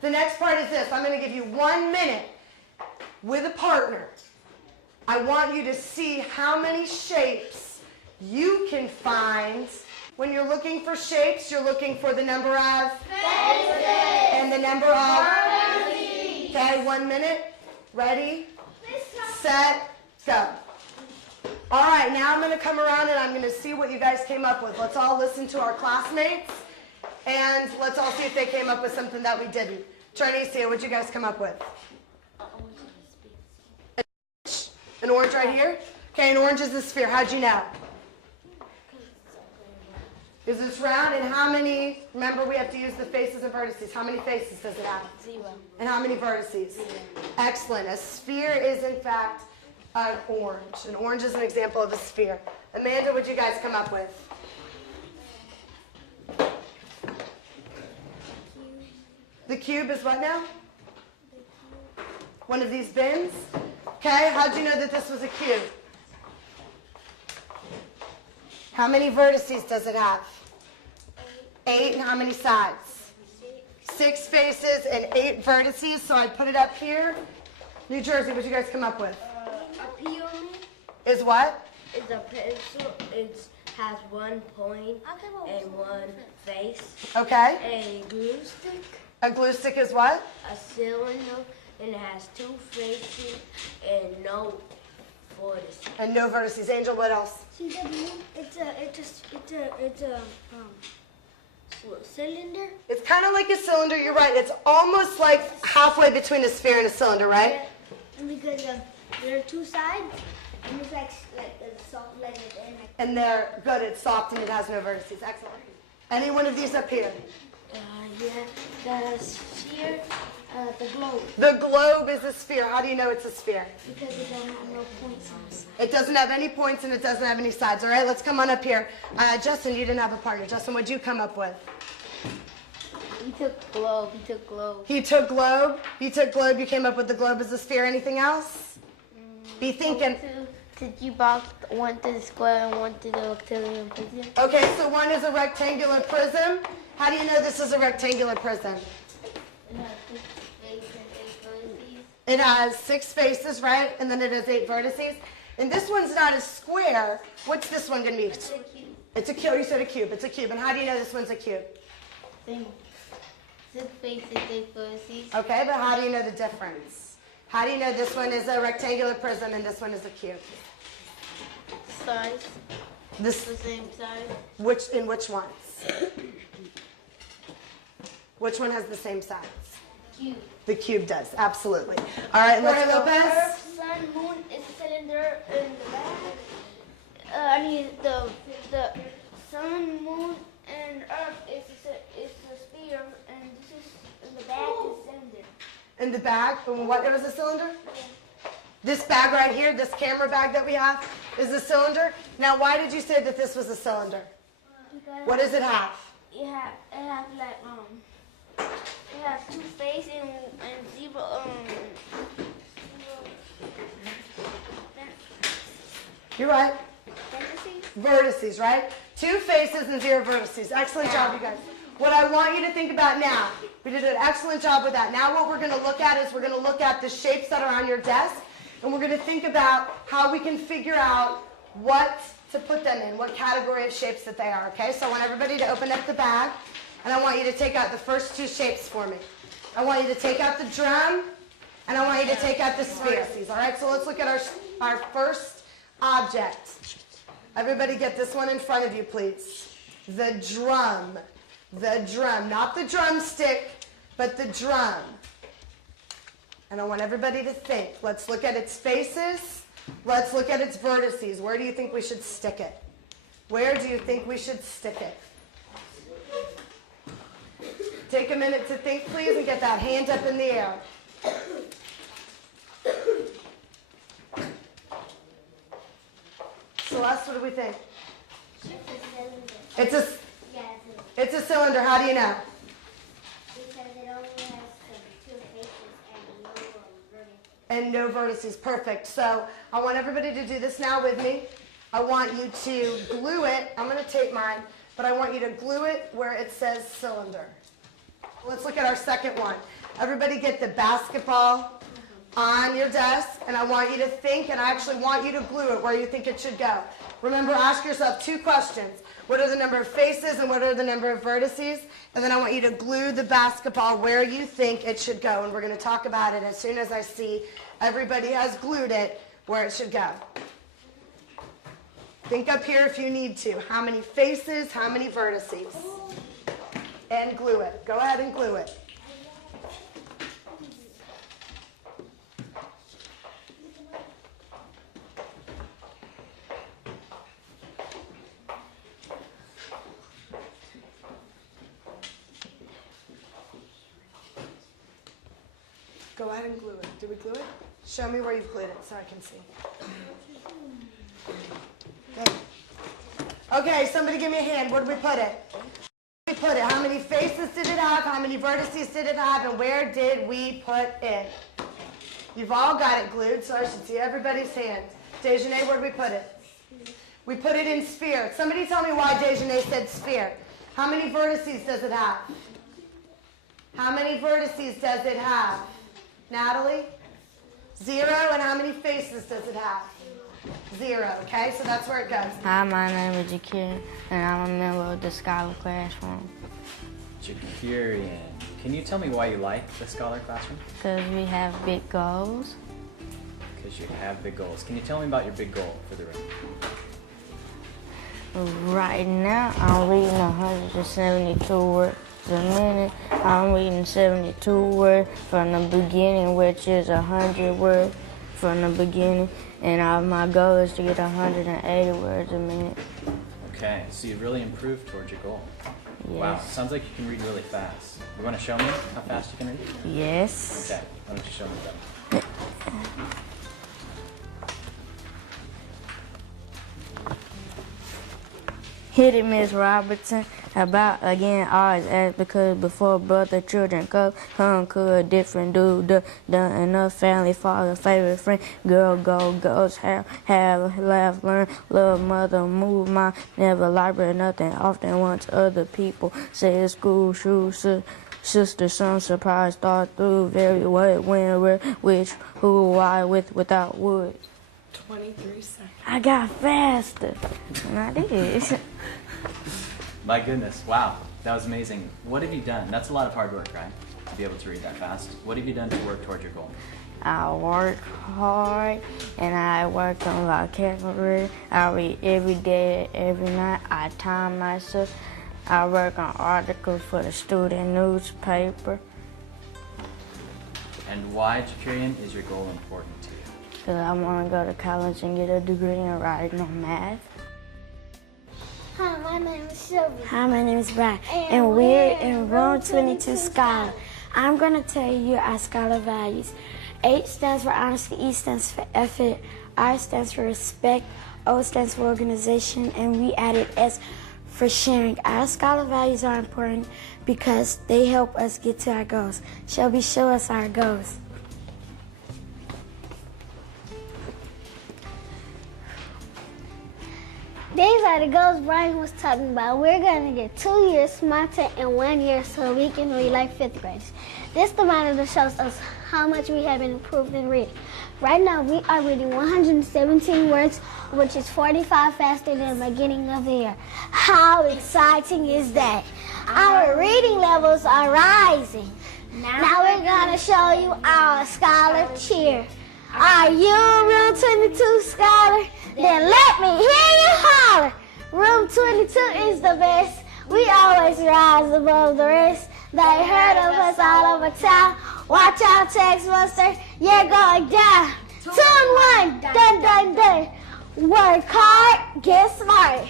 The next part is this. I'm going to give you 1 minute with a partner. I want you to see how many shapes you can find. When you're looking for shapes, you're looking for the number of faces and the number of vertices. Okay, 1 minute. Ready, set, go. All right, now I'm going to come around and I'm going to see what you guys came up with. Let's all listen to our classmates, and let's all see if they came up with something that we didn't. Trinicia, what'd you guys come up with? An orange right here? Okay, an orange is a sphere. How'd you know? Is this round? And how many, remember we have to use the faces and vertices. How many faces does it have? 0. And how many vertices? 0. Excellent. A sphere is, in fact, an orange. An orange is an example of a sphere. Amanda, what'd you guys come up with? The cube is what now? One of these bins? Okay, how'd you know that this was a cube? How many vertices does it have? 8, and how many sides? 6 faces and 8 vertices, so I put it up here. New Jersey, what'd you guys come up with? A pyramid Is what? is a pencil. It has 1 point and 1 face. Okay. A glue stick, A glue stick is what? a cylinder, and it has 2 faces and no vertices. And no vertices. Angel, what else? CW, it's a cylinder. It's kind of like a cylinder, you're right. It's almost like halfway between a sphere and a cylinder, right? Yeah. And because there are 2 sides, and it's like it's soft like it. And they're good, it's soft, and it has no vertices. Excellent. Any one of these up here? Yeah, the sphere, the globe. The globe is a sphere. How do you know it's a sphere? Because it doesn't have no points on it. It doesn't have any points and it doesn't have any sides. All right, let's come on up here. Justin, you didn't have a partner. Justin, what'd you come up with? He took globe. He took globe. He took globe. You took globe. You came up with the globe as a sphere. Anything else? Be thinking. You box 1 to the square and 1 to the octagon prism. Okay, so 1 is a rectangular prism. How do you know this is a rectangular prism? It has 6 faces, right? And then it has 8 vertices. And this one's not a square. What's this one going to be? It's a cube. It's a cube. You said a cube. It's a cube. And how do you know this one's a cube? Same. 6 faces, 8 vertices. Okay, but how do you know the difference? How do you know this one is a rectangular prism and this one is a cube? Size. This, The same size. which ones? Which one has the same size? Cube. The cube does, absolutely. All right, Laura Lopez. Earth, sun, moon is a cylinder in the back. The sun, moon, and Earth is a sphere, and this is in the back is cylinder. In the bag, and what is a cylinder? This bag right here, this camera bag that we have, is a cylinder. Now, why did you say that this was a cylinder? Because What does it have? it has like it has 2 faces and 0 You're right. vertices. Vertices, right? 2 faces and 0 vertices. Excellent job, you guys. What I want you to think about now, we did an excellent job with that. Now what we're going to look at is we're going to look at the shapes that are on your desk, and we're going to think about how we can figure out what to put them in, what category of shapes that they are, okay? So I want everybody to open up the bag, and I want you to take out the first 2 shapes for me. I want you to take out the drum, and I want you to take out the sphere. All right, so let's look at our first object. Everybody get this one in front of you, please. The drum. The drum. Not the drumstick, but the drum. And I want everybody to think. Let's look at its faces. Let's look at its vertices. Where do you think we should stick it? Where do you think we should stick it? Take a minute to think, please, and get that hand up in the air. Celeste, what do we think? It's a It's a cylinder. How do you know? Because it only has 2 faces And no vertices. Perfect. So I want everybody to do this now with me. I want you to glue it. I'm going to take mine, but I want you to glue it where it says cylinder. Let's look at our second one. Everybody get the basketball on your desk, and I want you to think, and I actually want you to glue it where you think it should go. Remember, ask yourself 2 questions. What are the number of faces and what are the number of vertices? And then I want you to glue the basketball where you think it should go, and we're going to talk about it as soon as I see everybody has glued it where it should go. Think up here if you need to. How many faces, how many vertices? And glue it. Go ahead and glue it. Go ahead and glue it. Did we glue it? Show me where you've glued it so I can see. Okay, somebody give me a hand. Where did we put it? Where did we put it? How many faces did it have? How many vertices did it have? And where did we put it? You've all got it glued, so I should see everybody's hand. Dejanay, where did we put it? We put it in sphere. Somebody tell me why Dejanay said sphere. How many vertices does it have? How many vertices does it have? Natalie? 0. And how many faces does it have? 0. Okay, so that's where it goes. Hi, my name is Jakirian, and I'm a member of the Scholar Classroom. Jakirian, can you tell me why you like the Scholar Classroom? Because we have big goals. Because you have big goals. Can you tell me about your big goal for the room? Right now, I'm reading 172 words a minute. I'm reading 72 words from the beginning, which is 100 words from the beginning. And my goal is to get 180 words a minute. Okay, so you've really improved towards your goal. Yes. Wow, sounds like you can read really fast. You want to show me how fast you can read? Yes. Okay, why don't you show me that? Hit it, Miss Robertson. About again, always ask because before brother, children come could different dude, done enough family, father, favorite friend, girl, go, girls, have, laugh, learn, love, mother, move, my, never library, nothing, often wants other people, say school, shoes, sister, son, surprise, thought through, very what, when, where, which, who, why, with, without, would. 23 seconds. I got faster, and I did. My goodness, wow, that was amazing. What have you done? That's a lot of hard work, right? To be able to read that fast. What have you done to work toward your goal? I work hard and I work on vocabulary. I read every day, every night. I time myself. I work on articles for the student newspaper. And why, Jakirian, is your goal important to you? Because I want to go to college and get a degree in writing or math. Hi, my name is Sylvia. Hi, my name is Brian, and we're in Room 22 Scholar. I'm going to tell you our Scholar values. H stands for honesty, E stands for effort, R stands for respect, O stands for organization, and we added S for sharing. Our Scholar values are important because they help us get to our goals. Shelby, show us our goals. These are the goals Brian was talking about. We're going to get 2 years smarter in 1 year so we can read like 5th graders. This monitor shows us how much we have improved in reading. Right now we are reading 117 words, which is 45 faster than the beginning of the year. How exciting is that? Our reading levels are rising. Now we're going to show you our Scholar cheer. Are you Room 22 Scholar? Then let me hear you holler. Room 22 is the best. We always rise above the rest. They heard of us all over town. Watch out, Text Monster, you're going down. 2 and 1, dun dun dun. Work hard, get smart.